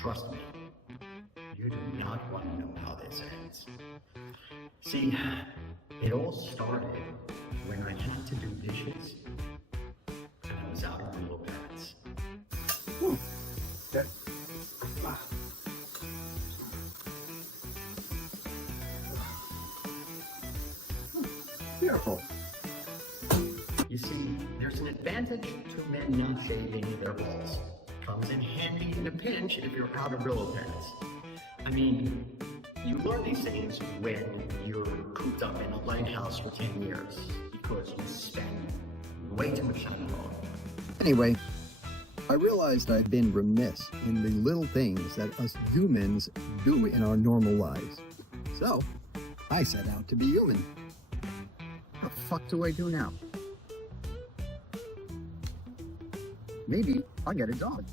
Trust me, you do not want to know how this ends. See, it all started when I had to do dishes and I was out of real pads. Okay. Beautiful. You see, there's an advantage to men not shaving their balls. Comes in handy in a pinch if you're out of Brillo pads. I mean, you learn these things when you're cooped up in a lighthouse for 10 years because you spend way too much time alone. Anyway, I realized I'd been remiss in the little things that us humans do in our normal lives. So, I set out to be human. What the fuck do I do now? Maybe I'll get a dog.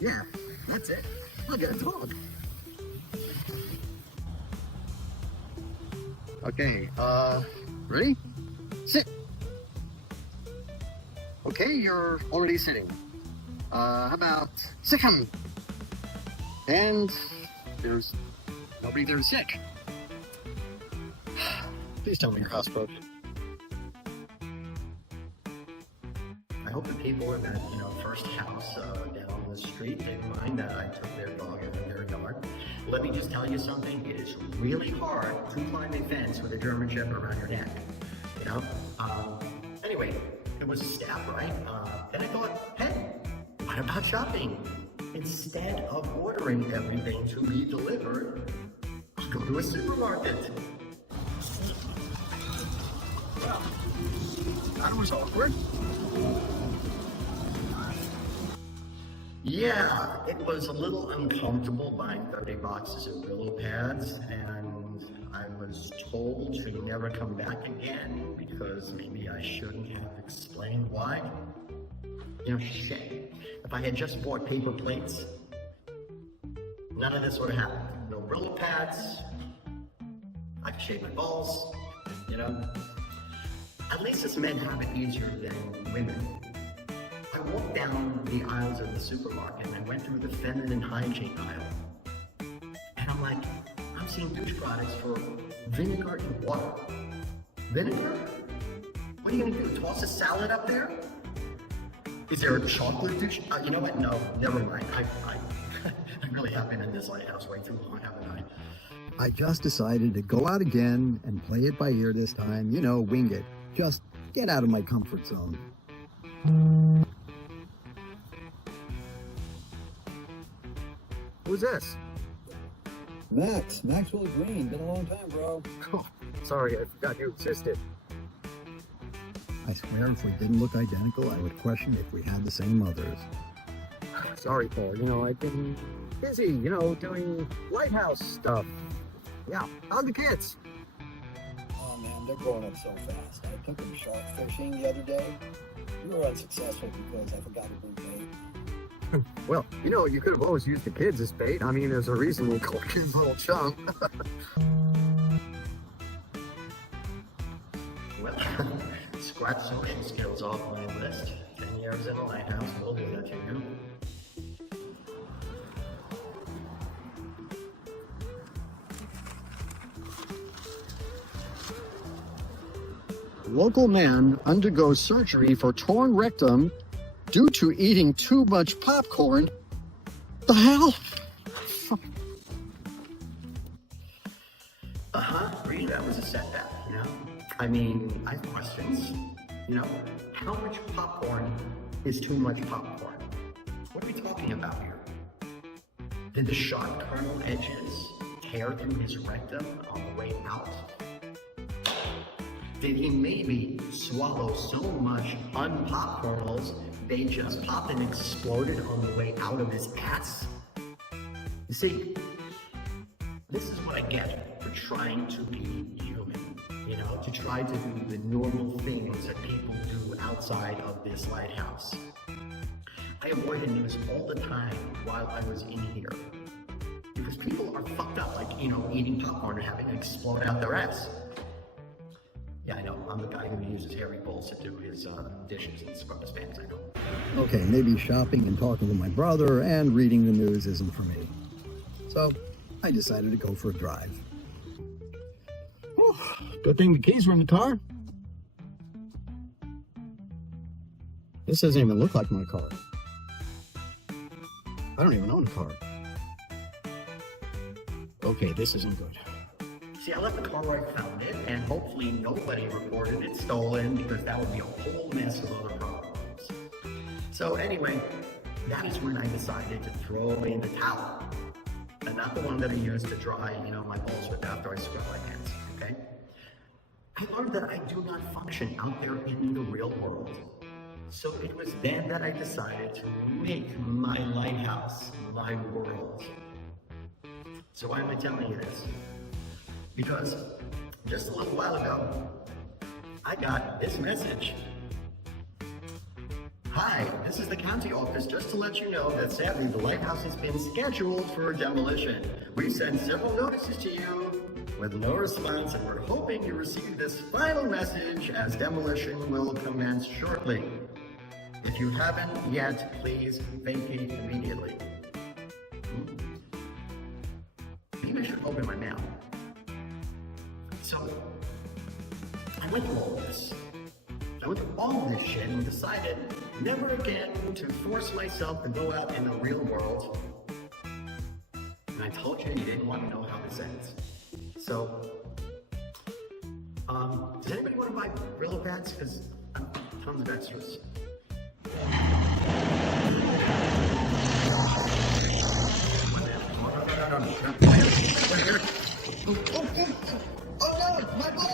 Yeah, that's it. I'll get a dog. Okay, ready? Sit. Okay, you're already sitting. How about second? And there's nobody there sick. Please tell me you're houseboat. I hope the people in that, first house down the street didn't mind that I took their dog out of their yard. Let me just tell you something. It is really hard to climb a fence with a German Shepherd around your neck. Anyway, it was a step, right? Then I thought, hey, what about shopping? Instead of ordering everything to be delivered, I'll go to a supermarket. Well, that was awkward. Yeah, it was a little uncomfortable buying 30 boxes of Brillo pads, and I was told to never come back again because maybe I shouldn't have explained why. Shit. If I had just bought paper plates, none of this would have happened. No Brillo pads, I could shave my balls, At least us men have it easier than women. I walked down the aisles of the supermarket and I went through the feminine hygiene aisle. And I'm seeing douche products for vinegar and water. Vinegar? What are you gonna do, toss a salad up there? Is there a chocolate douche? You know what, no, never mind. I really have been in this lighthouse way too long, haven't I? I just decided to go out again and play it by ear this time, wing it. Just get out of my comfort zone. Who's this? Maxwell Green. Been a long time, bro. Oh, sorry, I forgot you existed. I swear if we didn't look identical, I would question if we had the same mothers. Sorry, Paul. I've been busy, doing lighthouse stuff. Yeah, how's the kids? Oh, man, they're growing up so fast. I took them shark fishing the other day. We were unsuccessful because I forgot to bring bait. Well, you could have always used the kids as bait. I mean, there's a reason we call kids little chunk. Well, scratch social skills off my list. 10 years in a lighthouse will do that to you. Local man undergoes surgery for torn rectum due to eating too much popcorn. The hell? Really, that was a setback, I mean, I have questions. How much popcorn is too much popcorn? What are we talking about here? Did the shark kernel edges tear through his rectum on the way out? Did he maybe swallow so much unpopcornals they just popped and exploded on the way out of his ass? You see, this is what I get for trying to be human, to try to do the normal things that people do outside of this lighthouse. I avoid the news all the time while I was in here because people are fucked up, eating popcorn and having it explode out their ass. Yeah, I know. I'm the guy who uses hairy bowls to do his dishes and scrub his pants, I know. Okay, maybe shopping and talking to my brother and reading the news isn't for me. So I decided to go for a drive. Whew, good thing the keys were in the car. This doesn't even look like my car. I don't even own a car. Okay, this isn't good. See, I left the car where I found it, and hopefully nobody reported it stolen, because that would be a whole mess of other problems. So anyway, that is when I decided to throw in the towel. And not the one that I used to dry, my balls with after I scrub my hands, okay? I learned that I do not function out there in the real world. So it was then that I decided to make my lighthouse my world. So why am I telling you this? Because just a little while ago, I got this message. Hi, this is the county office, just to let you know that sadly the lighthouse has been scheduled for demolition. We've sent several notices to you with no response, and we're hoping you receive this final message as demolition will commence shortly. If you haven't yet, please vacate immediately. Maybe I should open my mail. So, I went through all this. I went through all this shit and decided never again to force myself to go out in the real world. And I told you didn't want to know how this ends. So, does anybody want to buy Brillo pads? Because I'm tons of extras. Oh no, my ball!